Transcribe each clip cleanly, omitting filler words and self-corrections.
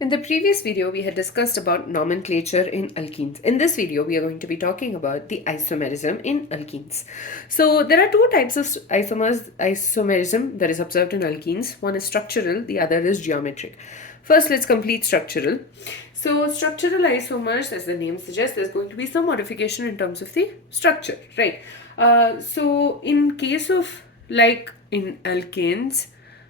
In the previous video, we had discussed about nomenclature in alkenes. In this video, we are going to be talking about the isomerism in alkenes. So there are two types of isomerism that is observed in alkenes. One is structural, the other is geometric. First, let's complete structural. So structural isomers, as the name suggests, there's going to be some modification in terms of the structure, right? So in case of like in alkanes,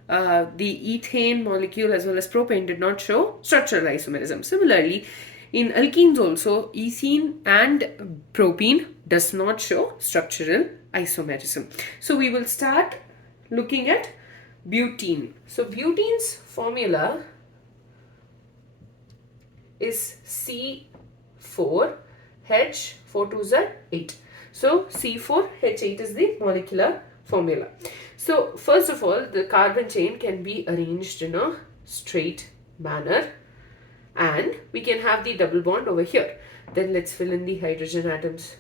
the ethane molecule as well as propane did not show structural isomerism. Similarly, in alkenes also, ethene and propene does not show structural isomerism. So we will start looking at butene. So butene's formula is C4H4 So C4H8 is the molecular formula. So first of all, the carbon chain can be arranged in a straight manner and we can have the double bond over here. Then let's fill in the hydrogen atoms.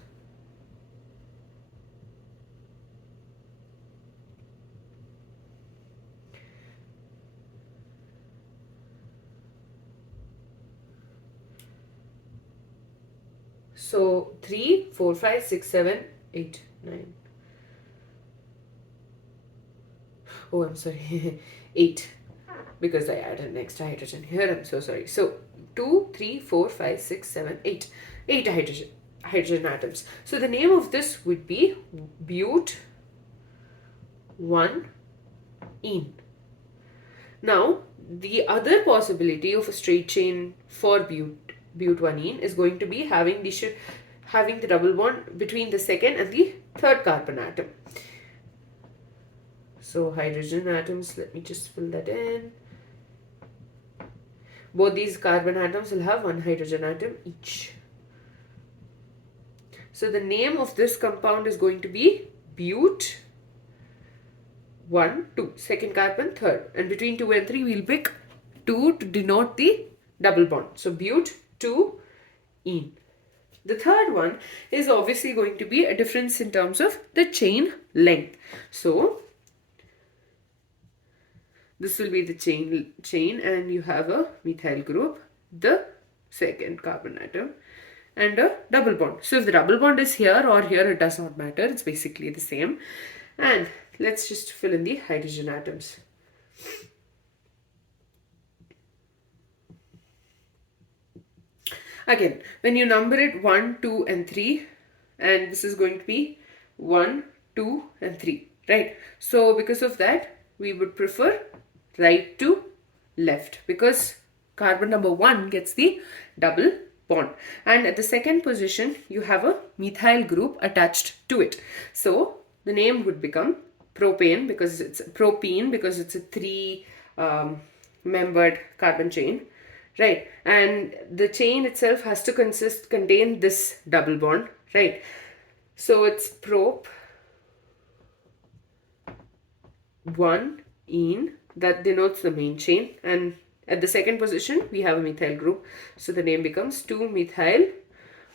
So 3, 4, 5, 6, 7, 8, 9. Oh, I'm sorry, 8, because I added an extra hydrogen here. I'm so sorry. So 2, 3, 4, 5, 6, 7, 8. 8 hydrogen atoms. So the name of this would be but1ene. Now, the other possibility of a straight chain for but1ene is going to be having the double bond between the second and the third carbon atom. So hydrogen atoms, let me just fill that in. Both these carbon atoms will have one hydrogen atom each. So the name of this compound is going to be but1, 2, second carbon, third. And between 2 and 3, we'll pick 2 to denote the double bond. So but2ene. The third one is obviously going to be a difference in terms of the chain length. So this will be the chain and you have a methyl group, the second carbon atom and a double bond. So if the double bond is here or here, it does not matter. It's basically the same. And let's just fill in the hydrogen atoms. Again, when you number it 1, 2 and 3, and this is going to be 1, 2 and 3, right? So because of that, we would prefer right to left because carbon number 1 gets the double bond. And at the second position, you have a methyl group attached to it. So the name would become propane because it's a 3-membered carbon chain. Right, and the chain itself has to contain this double bond, right? So it's prop1ene, that denotes the main chain, and at the second position we have a methyl group, so the name becomes 2-methyl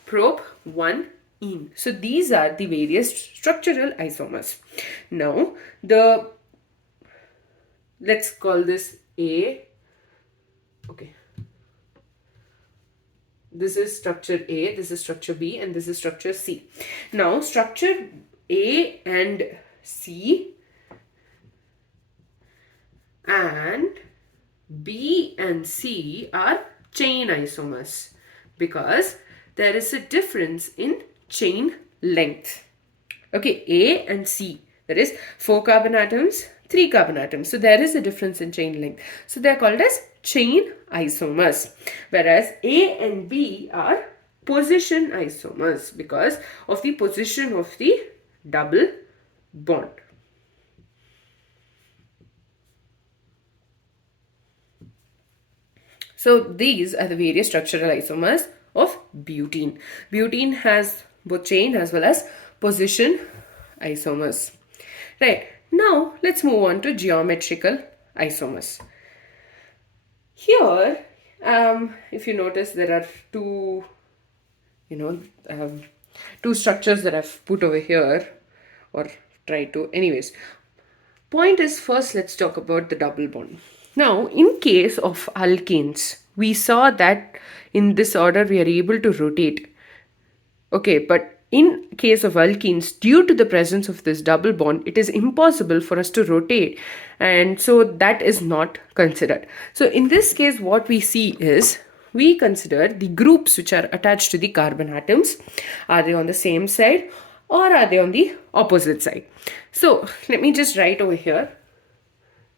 prop1ene. So these are the various structural isomers. Now let's call this A. Okay. This is structure A, this is structure B, and this is structure C. Now, structure A and C and B and C are chain isomers because there is a difference in chain length. Okay, A and C, that is 4 carbon atoms, 3 carbon atoms. So there is a difference in chain length. So they are called as chain isomers, whereas A and B are position isomers because of the position of the double bond. So these are the various structural isomers of butene. Butene has both chain as well as position isomers. Right, now let's move on to geometrical isomers. Here, if you notice, there are two structures that I've put over here or tried to. Anyways, point is, first let's talk about the double bond. Now, in case of alkenes, we saw that in this order we are able to rotate. Okay, but in case of alkenes, due to the presence of this double bond, it is impossible for us to rotate, and so that is not considered. So in this case, what we see is we consider the groups which are attached to the carbon atoms. Are they on the same side or are they on the opposite side? So let me just write over here.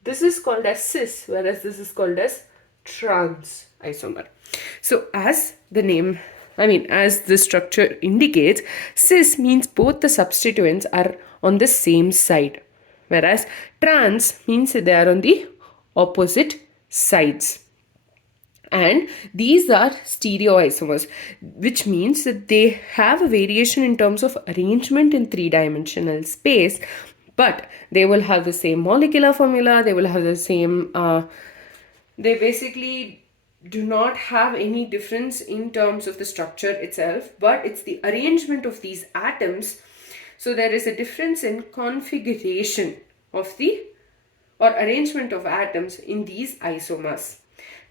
This is called as cis, whereas this is called as trans isomer. So as the structure indicates, cis means both the substituents are on the same side, whereas trans means they are on the opposite sides. And these are stereoisomers, which means that they have a variation in terms of arrangement in three-dimensional space, but they will have the same molecular formula, they will have the same, they basically do not have any difference in terms of the structure itself, but it's the arrangement of these atoms. So there is a difference in configuration of the or arrangement of atoms in these isomers.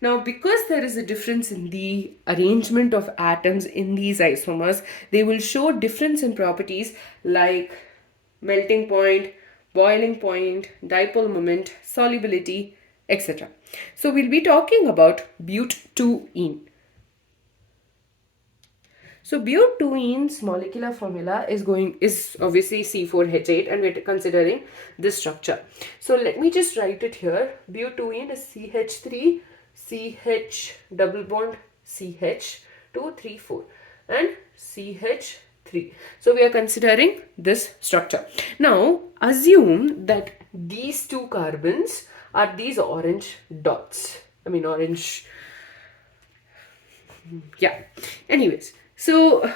Now, because there is a difference in the arrangement of atoms in these isomers, they will show difference in properties like melting point, boiling point, dipole moment, solubility, etc. So we'll be talking about butene. So butene's molecular formula is obviously C4H8, and we're considering this structure. So let me just write it here. Butene is CH3, CH double bond CH 2 3 4 and CH3. So we are considering this structure. Now assume that these two carbons are these orange dots. Orange. Yeah. Anyways, so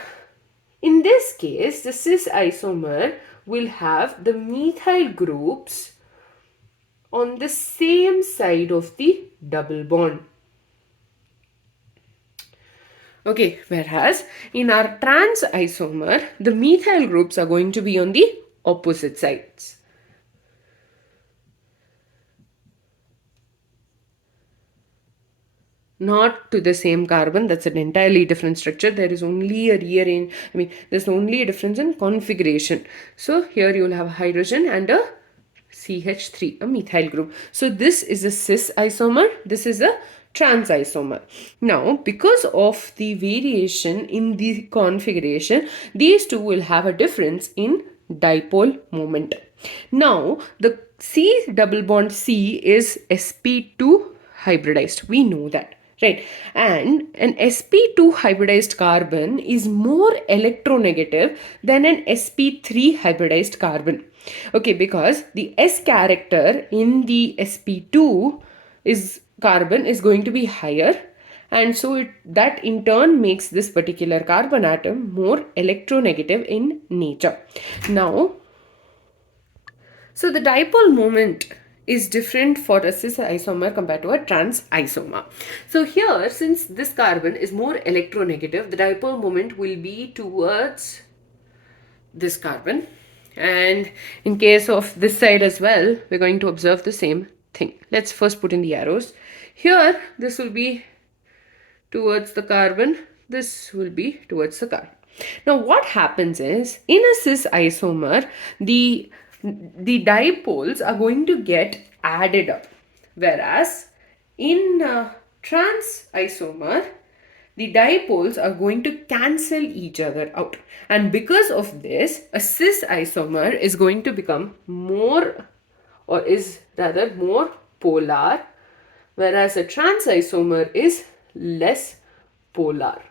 in this case, the cis isomer will have the methyl groups on the same side of the double bond. Okay, whereas in our trans isomer, the methyl groups are going to be on the opposite sides. Not to the same carbon, that's an entirely different structure. There is only a there's only a difference in configuration. So here you will have a hydrogen and a CH3, a methyl group. So this is a cis isomer, this is a trans isomer. Now, because of the variation in the configuration, these two will have a difference in dipole moment. Now, the C double bond C is sp2 hybridized. We know that, right? And an sp2 hybridized carbon is more electronegative than an sp3 hybridized carbon. Okay, because the S character in the sp2 carbon is going to be higher, and so that in turn makes this particular carbon atom more electronegative in nature. Now, so the dipole moment is different for a cis isomer compared to a trans isomer. So here, since this carbon is more electronegative, the dipole moment will be towards this carbon. And in case of this side as well, we're going to observe the same thing. Let's first put in the arrows. Here, this will be towards the carbon. This will be towards the carbon. Now, what happens is, in a cis isomer, the dipoles are going to get added up. Whereas, in a trans isomer, the dipoles are going to cancel each other out. And because of this, a cis isomer is going to become more polar, whereas a trans isomer is less polar.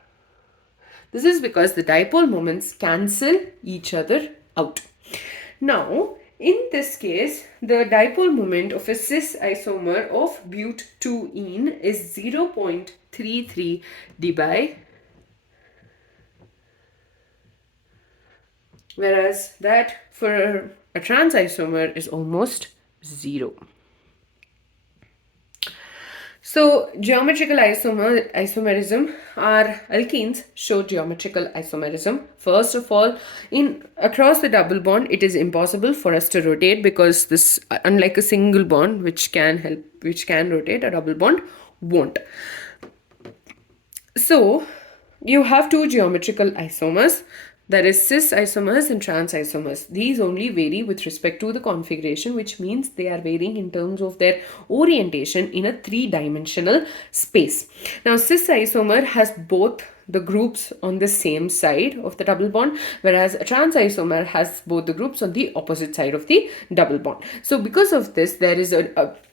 This is because the dipole moments cancel each other out. Now, in this case, the dipole moment of a cis isomer of butene is 0.33 dBi, whereas that for a trans isomer is almost 0. So geometrical isomerism, our alkenes show geometrical isomerism. First of all, across the double bond, it is impossible for us to rotate, because this, unlike a single bond which can rotate, a double bond won't. So you have two geometrical isomers, that is cis isomers and trans isomers. These only vary with respect to the configuration, which means they are varying in terms of their orientation in a three-dimensional space. Now cis isomer has both the groups on the same side of the double bond, whereas a trans isomer has both the groups on the opposite side of the double bond. So because of this, there is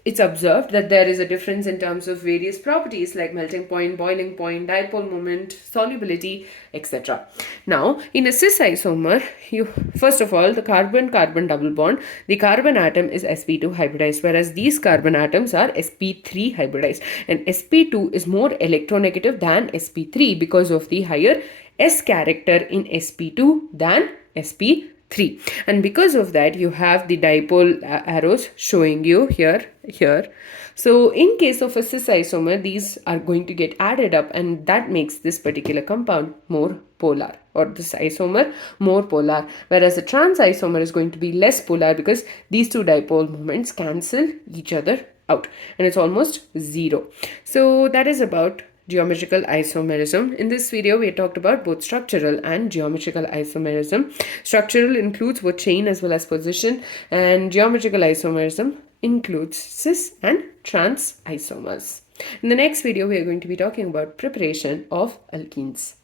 it's observed that there is a difference in terms of various properties like melting point, boiling point, dipole moment, solubility, etc. Now, in a cis isomer, first of all, the carbon-carbon double bond, the carbon atom is sp2 hybridized, whereas these carbon atoms are sp3 hybridized, and sp2 is more electronegative than sp3 because of the higher s character in sp2 than sp3. And because of that, you have the dipole arrows showing you here. So in case of a cis isomer, these are going to get added up, and that makes this particular compound more polar, or this isomer more polar, whereas the trans isomer is going to be less polar because these two dipole moments cancel each other out and it's almost zero. So that is about geometrical isomerism. In this video, we talked about both structural and geometrical isomerism. Structural includes both chain as well as position, and geometrical isomerism includes cis and trans isomers. In the next video, we are going to be talking about preparation of alkenes.